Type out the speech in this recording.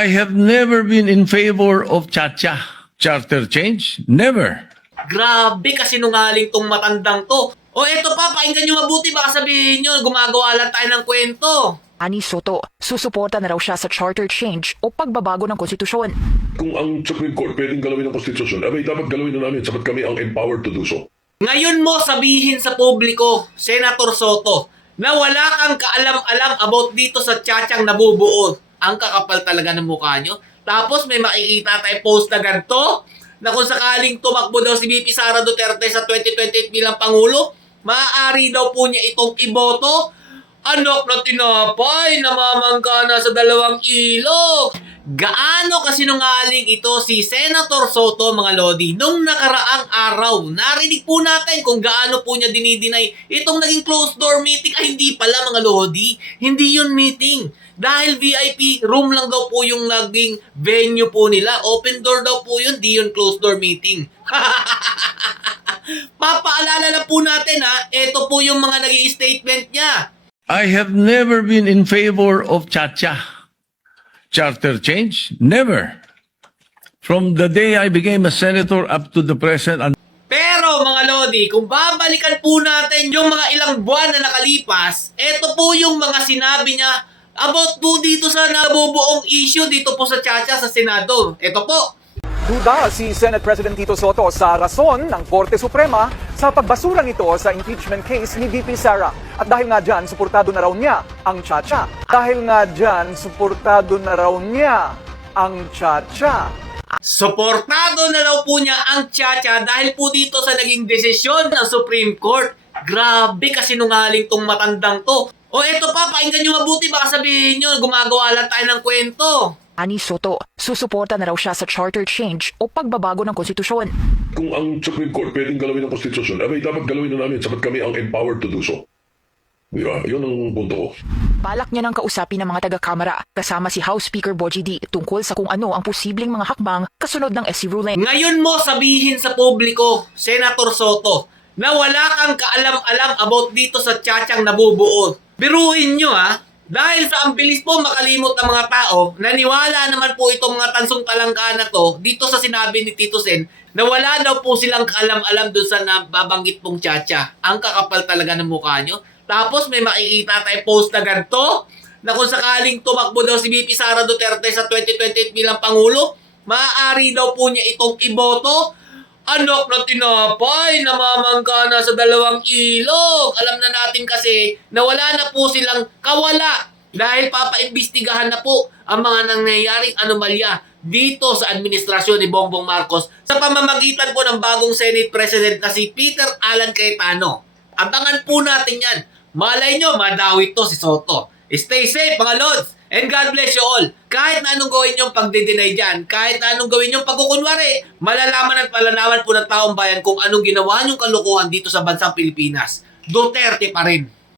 I have never been in favor of Chacha. Charter change? Never. Grabe kasi nungaling tong matandang to. O eto pa, pakinggan nyo mabuti, baka sabihin nyo, gumagawa lang tayo ng kwento. Ani Soto, susuporta na raw siya sa charter change o pagbabago ng konstitusyon. Kung ang Supreme Court pwedeng galawin ang konstitusyon, abay dapat galawin na namin sapat kami ang empowered to do so. Ngayon mo sabihin sa publiko, Senator Soto, na wala kang kaalam-alam about dito sa tsatsang nabubuo. Ang kakapal talaga ng mukha nyo. Tapos may makikita tayong post na ganito, na kung sakaling tumakbo daw si VP Sara Duterte sa 2028 bilang Pangulo, maaari daw po niya itong iboto. Anak na tinapay, namamangka na sa dalawang ilog. Gaano kasinungaling ito si Senator Soto, mga Lodi? Nung nakaraang araw, narinig po natin kung gaano po niya dinidinay itong naging closed door meeting. Ay, hindi pala, mga Lodi. Hindi yun meeting. Dahil VIP room lang daw po yung naging venue po nila. Open door daw po yun, di yun closed door meeting. Papaalala na po natin ha, ito po yung mga naging statement niya. I have never been in favor of Chacha. Charter change? Never. From the day I became a senator up to the present. Pero mga Lodi, kung babalikan po natin yung mga ilang buwan na nakalipas, ito po yung mga sinabi niya about po dito sa nabubuong issue dito po sa Chacha sa Senado. Ito po. Duda si Senate President Tito Soto sa rason ng Korte Suprema sa pagbasura nito sa impeachment case ni VP Sara. At dahil nga dyan, suportado na raw niya ang Chacha. Dahil nga dyan, suportado na raw niya ang Chacha. Suportado na raw po niya ang Chacha dahil po dito sa naging desisyon ng Supreme Court. Grabe kasi nungaling tong matandang to. O eto pa, pakinggan nyo mabuti, baka sabihin nyo, gumagawa lang tayo ng kwento. Ani Soto, susuporta na raw siya sa charter change o pagbabago ng konstitusyon. Kung ang Supreme Court pwedeng galawin ang konstitusyon, abay dapat galawin na namin sapat kami ang empowered to do so. Di ba? Yun ang punto ko. Balak niya nang kausapin ng mga taga-kamara kasama si House Speaker Bogie D tungkol sa kung ano ang posibleng mga hakbang kasunod ng SC ruling. Ngayon mo sabihin sa publiko, Senator Soto, na wala kang kaalam-alam about dito sa tsatsang nabubuo. Biruin nyo ha. Dahil sa ang bilis po makalimot ng mga tao, naniwala naman po itong mga tansong talangka na to dito sa sinabi ni Tito Sen na wala daw po silang kaalam-alam doon sa nababanggit pong Chacha. Ang kakapal talaga ng mukha nyo. Tapos may makikita tayong post na ganito na kung sakaling tumakbo daw si VP Sara Duterte sa 2028 bilang Pangulo, maaari daw po niya itong iboto. Anak na tinapay, namamangka na sa dalawang ilog. Alam na natin kasi na wala na po silang kawala dahil papaimbestigahan na po ang mga nangyayaring anomalya dito sa administrasyon ni Bongbong Marcos sa pamamagitan po ng bagong Senate President na si Peter Alan Cayetano. Abangan po natin yan. Malay nyo, madawi to si Soto. Stay safe mga Lods, and God bless you all. Kahit na anong gawin yung pagde-deny dyan, kahit na anong gawin yung pagkukunwari, malalaman at malalaman po ng taong bayan kung anong ginawa yung kalokohan dito sa bansang Pilipinas. Duterte pa rin.